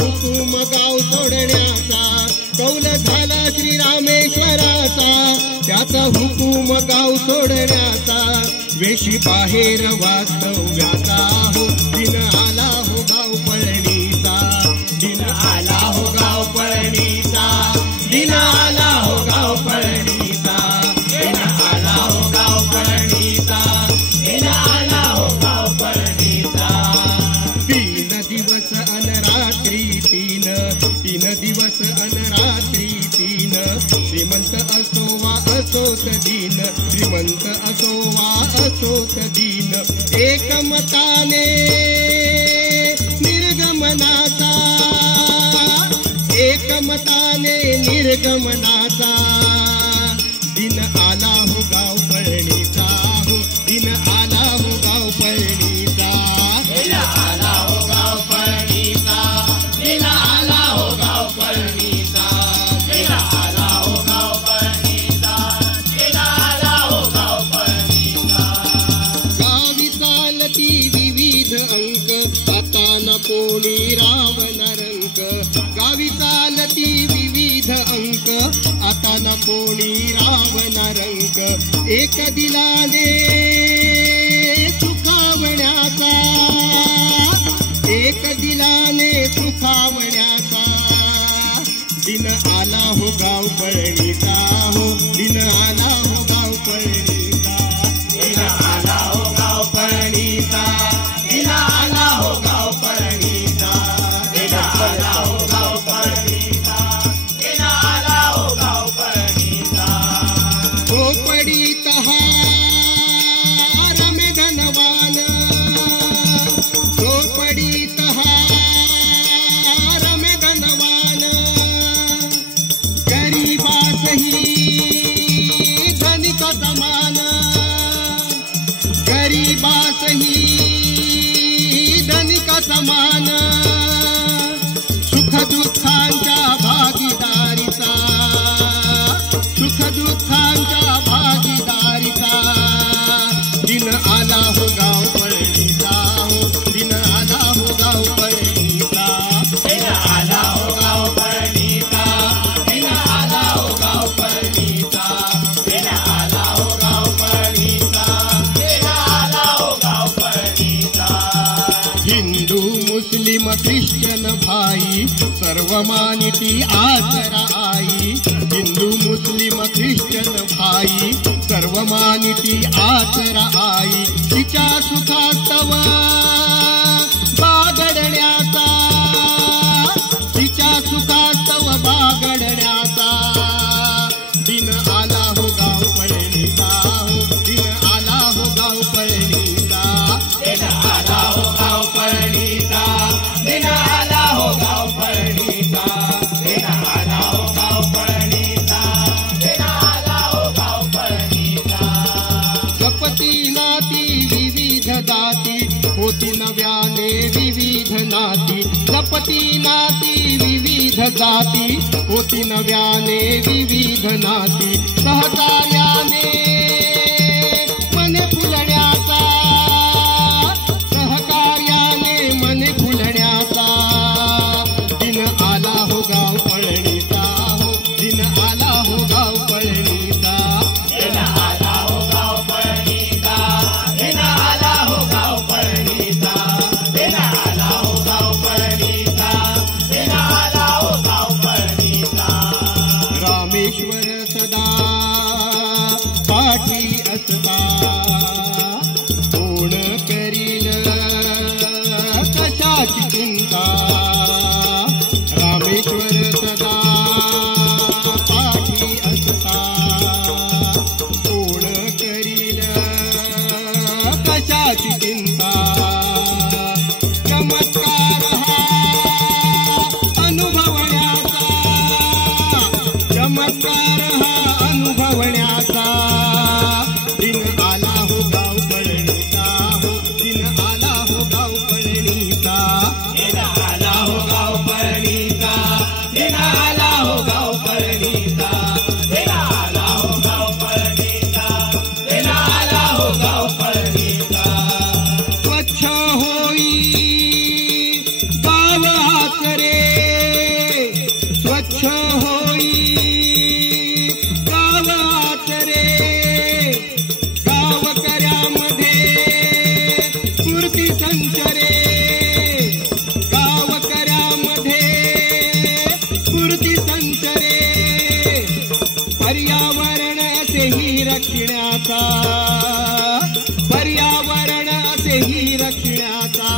हुकूम गाव सोडण्याचा, कौल झाला श्रीरामेश्वराचा, त्याचा हुकूम गाव सोडण्याचा, वेशी बाहेर वास्तव्याचा हो, दिन आला हो गाव पळणीचा, दिन आला हो गाव पळणीचा, दिन आला हो गाव पळणीचा, दिन आला हो गाव पळणीचा, दिन आला हो गाव पळणीचा. 3 दिवस अन रात्री 3 दिवस अन रात्री 3, श्रीमंत असो वा असोत दीन, श्रीमंत असो वा असोत दीन, एकमताने निर्गमनाचा, एकमताने निर्गमनाचा, दिन आला हो गाव पळणीचा हो, दिन आला हो गाव पळणीचा, दिन आला हो गाव पळणीचा, दिन आला हो गाव पळणीचा, दिन आला हो गाव पळणीचा, दिन आला हो गाव पळणीचा. गावी चालती विविध अंक, आता न कोणी रावण रंक, गावी चालती विविध अंक, आता न कोणी रावण रंक, एक दिलाने सुखावण्याचा, एक दिलाने सुखावण्याचा, दिन आला हो गाव पळणीचा हो, दिन आला हो गाव पळणीचा, दिन आला हो गाव पळणीचा, दिन आला हो गाव पळणीचा, दिन आला हो गाव पळणीचा, दिन आला हो गाव पळणीचा. झोपडीत हार मे धनवान, झोपडीत हार मे धनवान, गरीबासही धनिक समान, गरीबासही धनिक समान, सुख दुःखांच्या भागीदारीचा, सुख दुःखांच्या भागीदारीचा, दिन आला हो गाव पळणीचा हो, दिन आला हो गाव पळणीचा, दिन आला हो गाव पळणीचा, दिन आला हो गाव पळणीचा, दिन आला हो गाव पळणीचा, दिन आला हो गाव पळणीचा. हिंदू मुस्लिम ख्रिश्चन भाई सर्व मानिती आसरा आई, हिंदू मुस्लिम ख्रिश्चन भाई सर्व मानिती आसरा आई, तिच्या सुखास्तव बागडण्याचा, तिच्या सुखास्तव बागडण्याचा, दिन आला हो गाव पळणीचा हो, दिन आला हो गाव पळणीचा, दिन आला हो गाव पळणीचा, दिन आला हो गाव पळणीचा, दिन आला हो गाव पळणीचा, दिन आला हो गाव पळणीचा. जपती नाती विविध जाती, होती नव्याने विविध नाती, जपती नाती विविध जाती, होती नव्याने विविध नाती, सहकार्याने मने फुलण्याचा, सहकार्याने मने फुलण्याचा, दिन आला हो गाव पळणीचा हो, दिन आला हो गाव पळणीचा, दिन आला हो गाव पळणीचा, दिन आला हो गाव पळणीचा, दिन आला हो गाव पळणीचा, दिन आला हो गाव पळणीचा. रामेश्वर सदा पाठी असता, कोण करील कशाची चिंता, रामेश्वर सदा पाठी असता, कोण करील कशाची चिंता, चमत्कार हा अनुभवण्याचा, चमत्कार हा अनुभवण्याचा, दिन आला हो पर्यावरण असेही रक्षण्याचा, पर्यावरण असेही रक्षण्याचा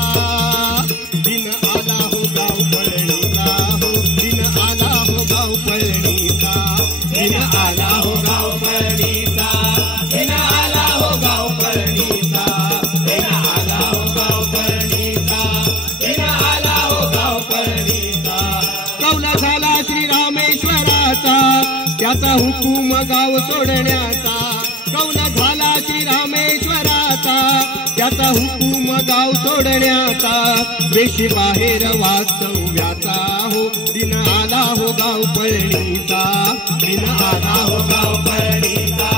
दिन आला हो गाव पळणीचा, हो दिन आला हो गाव पळणीचा, दिन आला हो गाव पळणीचा, दिन आला हो गाव पळणीचा, दिन आला हो गाव पळणीचा, दिन आला हो गाव पळणीचा. कौल झाला श्रीरामेश्वराचा, त्याचा हुकूम गाव सोडण्याचा, कौल झाला श्रीरामेश्वराचा, त्याचा हुकूम गाव सोडण्याचा, वेशी बाहेर वास्तव्याचा, हो दिन आला हो गाव पळणीचा, दिन आला हो गाव पळणीचा.